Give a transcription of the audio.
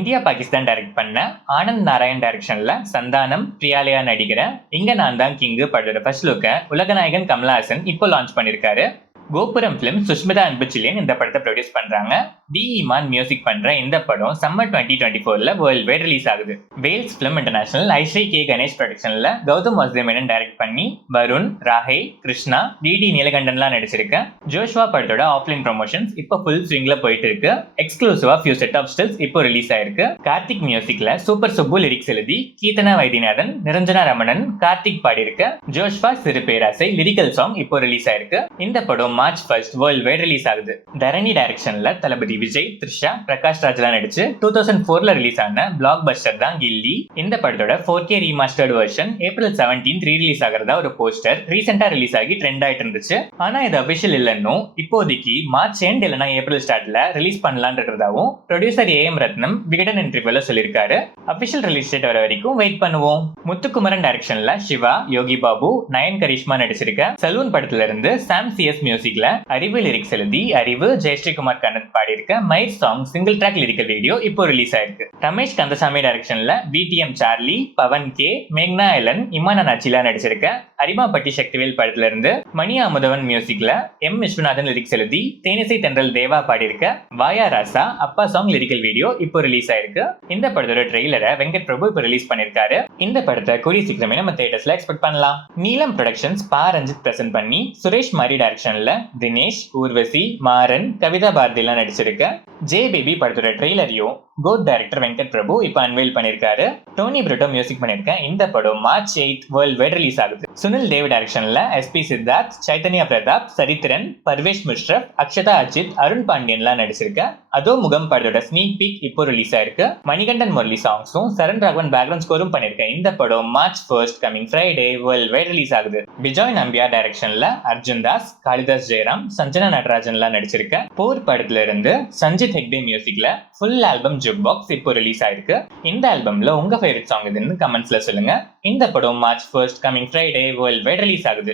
India Pakistan direct பண்ண ஆனந்த் நாராயண் டைரக்ஷன்ல சந்தானம் பிரியாலயா நடிக்கிற இங்க நான் தான் கிங்கு படத்தோட ஃபர்ஸ்ட் லுக்க உலகநாயகன் கமலஹாசன் இப்போ லான்ச் பண்ணிருக்காரு. கோபுரம் பிலிம் சுஷ்மிதா அன்புச்சிலியன் இந்த படத்தை ப்ரொடியூஸ் பண்றாங்க. டி இமான் மியூசிக் பண்ற இந்த படம் சம்மர் 2024ல வேர்ல்ட் வைட் ரிலீஸ் ஆகுது. Wales film international ஐஸ்ரீ K Ganesh ப்ரொடக்ஷன்ல Gautham Vasudevan direct பண்ணி வருண், ராஹே, கிருஷ்ணா, டிடி நீலகண்டன்லாம் நடிச்சிருக்க ஜோஷ்வா படத்தோட ஆஃப்லைன் ப்ரொமோஷன்ஸ் இப்போ ஃபுல் ஸ்விங்ல போயிட்டு இருக்கு. எக்ஸ்க்ளூசிவா ஃபியூ செட் ஆஃப் ஸ்டில்ஸ் இப்போ ரிலீஸ் ஆயிருக்கு. கார்த்திக் மியூசிக்ல சூப்பர் சுப்பு லிரிக்ஸ் எழுதி கீர்த்தனா வைத்தியநாதன், நிரஞ்சனா ரமணன், கார்த்திக் பாடியிருக்க ஜோஷ்வா சிறு பேராசை லிரிக்கல் சாங் இப்போ ரிலீஸ் ஆயிருக்கு. இந்த படம் மார்ச் 1 வேர்ல்ட் வைட் ரிலீஸ் ஆகுது. தரணி டைரக்ஷன்ல தளபதி விஜய், த்ரிஷா, பிரகாஷ் ராஜ்லாம் நடிச்சு 2004ல ரிலீஸ் ஆன பிளாக் பஸ்டர் தான் கில்லி. இந்த படத்தோட 4K remastered version April 17 re-release ஆகிறதா ஒரு போஸ்டர் ரீசெண்டா ரிலீஸ் ஆகி ட்ரெண்ட் ஆயிட்டு இருந்துச்சு. ஆனா இது அபிஷியல் இல்லைன்னு இப்போதைக்கு மார்ச் எண்ட் இல்லைனா ஏப்ரல் ஸ்டார்ட்ல ரிலீஸ் பண்ணலான் இருக்கிறதாவும் ப்ரொடியூசர் ஏஎம் ரத்னம் விகடன் இன்டர்வியூல சொல்லியிருக்காரு. அபிஷியல் ரிலீஸ் டேட் வர வரைக்கும் வெயிட் பண்ணுவோம். முத்துக்குமரன் டைரக்ஷன்ல சிவா, யோகி பாபு, நயன் கரிஷ்மா நடிச்சிருக்க சலூன் படத்துல இருந்து சாம் சிஎஸ் மியூசிக்ல அறிவு லிரிக்ஸ் எழுதி அறிவு ஜெயஸ்ரீகுமார் கண்ணத் பாடியிருக்க மைட் song single track lyrical video இப்போ ரிலீஸ் ஆயிருக்கு. ரமேஷ் கந்தசாமி டைரக்ஷன்ல பிடிஎம் சார்லி, பவன் கே, மேக்னா எலன், இமானா நச்சிலா நடிச்சிருக்க அரிமாபட்டி சக்திவேல் படத்துல இருந்து மணி அமுதவன் மியூசிக்ல எம் விஸ்வநாதன் லிரிக்ஸ் எழுதி தேனிசை தென்றல் தேவா பாடியிருக்க வாயா ராசா அப்பா சாங் லிரிக்கல் வீடியோ இப்போ ரிலீஸ் ஆயிருக்கு. இந்த படத்தோட ட்ரெய்லரை வெங்கட் பிரபு இப்போ ரிலீஸ் பண்ணிருக்காரு. இந்த படத்தை கூடிய சீக்கிரமே நம்ம தியேட்டர்ஸ்ல எக்ஸ்பெக்ட் பண்ணலாம். நீலம் ப்ரொடக்ஷன்ஸ் பா ரஞ்சித் பிரசன்ட் பண்ணி சுரேஷ் மாரி டைரக்ஷன்ல தினேஷ், ஊர்வசி, மாறன், கவிதா பாரதி எல்லாம் நடிச்சிருக்க ஜே பேபி படத்தோட ட்ரெய்லரையும் கோட் டைரக்டர் வெங்கட் பிரபு இப்ப அன்வெயில் பண்ணிருக்காரு. டோனி பிரிட்டோ மியூசிக் பண்ணிருக்க இந்த படம் மார்ச் 8 வேர்ல்ட் வைட் ரிலீஸ் ஆகுது. சுனில் தேவ் டைரக்ஷன்ல எஸ்பி சித்தார்த், சைத்தன்யா பிரதாப், சரித்திரன், பர்வேஷ் முஷ்ரப், அக்ஷதா அஜித், அருண் பாண்டியன்லாம் நடிச்சிருக்க அதோ முகம் படத்தோட ஸ்னீக் பீக் இப்போ ரிலீஸ் ஆயிருக்கு. மணிகண்டன் முரளி சாங்ஸும் சரண் ராகவன் பேக்ரவுண்ட் ஸ்கோரும் பண்ணிருக்க இந்த படம் March 1 coming Friday world wide release ஆகுது. விஜய் நம்பியார் டைரக்ஷன்ல அர்ஜுன் தாஸ், காளிதாஸ் ஜெயராம், சஞ்சனா நடராஜன்லாம் நடிச்சிருக்க போர் படத்துல இருந்து சஞ்சித் ஹெக்டே மியூசிக்ல ஃபுல் ஆல்பம் ஜுக் பாக்ஸ் இப்போ ரிலீஸ் ஆயிருக்கு. இந்த ஆல்பம்ல உங்க ஃபேவரட் சாங் எதுன்னு கமெண்ட்ஸ்ல சொல்லுங்க. இந்த படம் March 1 coming Friday world wide release ஆகுது.